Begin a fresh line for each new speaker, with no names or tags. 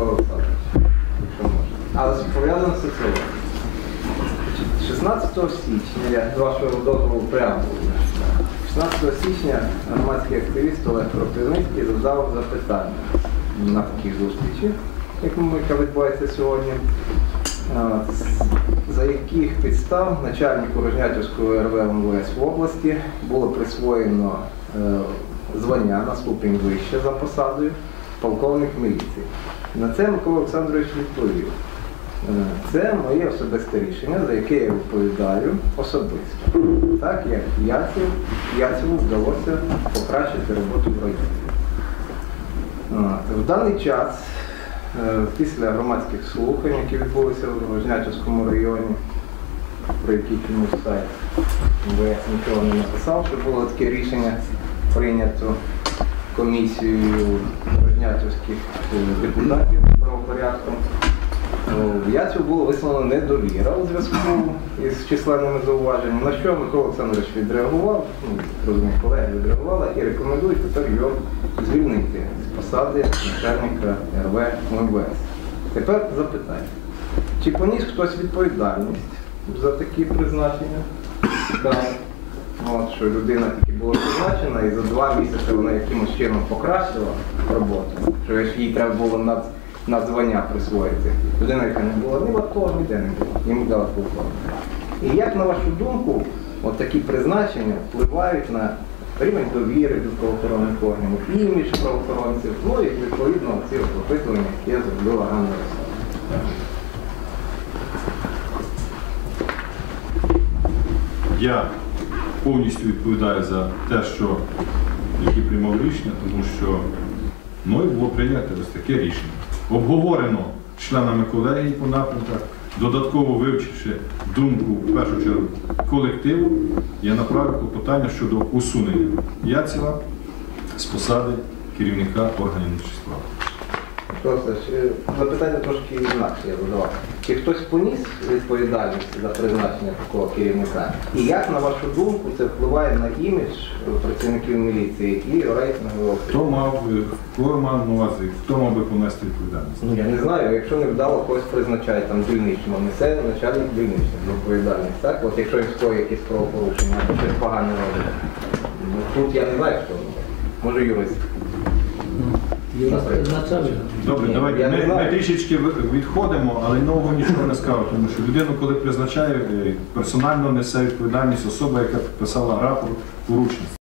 Микола Олександрович. Але пов'язано з соціологією. 16 січня, я з вашого дозволу преамбулу. 16 січня громадський активіст Олег Кропивницький задав запитання на такій зустрічі, яка відбувається сьогодні. За яких підстав начальнику Рожнятівського РВ МВС в області було присвоєно е, звання на ступінь вище за посадою полковник міліції. На це Микола Олександрович відповів. Е, Це моє особисте рішення, за яке я відповідаю особисто. Так як Яців, Яцеву вдалося покращити роботу в районі. В даний час, е, після громадських слухань, які відбулися в Рожнятівському районі, про які чомусь сайт МВС нічого не написав, що було таке рішення прийнято комісією Рожнятівських е, депутатів правопорядком. Яцю було висловлено недовіра у зв'язку із численними зауваженнями, на що Микола Олександрович відреагував, ну, розумію, колеги відреагували і рекомендують тепер його звільнити з посади начальника РВ МВС. Тепер запитання. Чи поніс хтось відповідальність за такі призначення? Так. От, що людина тільки була призначена і за два місяці вона якимось чином покращила роботу, що їй треба було над, надзвання присвоїти. Людина, яка не була ні в АТО, ніде не була, йому дала полковника. І як, на вашу думку, от такі призначення впливають на рівень довіри до правоохоронних органів, імідж правоохоронців, ну і відповідно ці опитування, які зробила Ганна Росова.
Я повністю відповідаю за те, що які приймав рішення, тому що мною було прийнято ось таке рішення. Обговорено членами колегії по напрямках, додатково вивчивши думку в першу чергу колективу, я направив клопотання щодо усунення Яцева з посади керівника органів справ.
Просто е, запитання трошки інакше я задавав. Чи хтось поніс відповідальність за призначення такого керівника? І як, на вашу думку, це впливає на імідж працівників міліції і рейтингового?
Хто мав би- мав на увазі, хто мав би понести відповідальність?
Ну, я не знаю, якщо не вдало когось призначає там дільничного, несе начальник дільничний відповідальність, так? От якщо він скоїть якісь правопорушення або щось погане робить. Ну, тут я не знаю, хто. Може юрист.
Добре, давайте ми, ми трішечки відходимо, але нового нічого не скажу, тому що людину, коли призначає, е, персонально несе відповідальність особа, яка підписала рапорт поручність.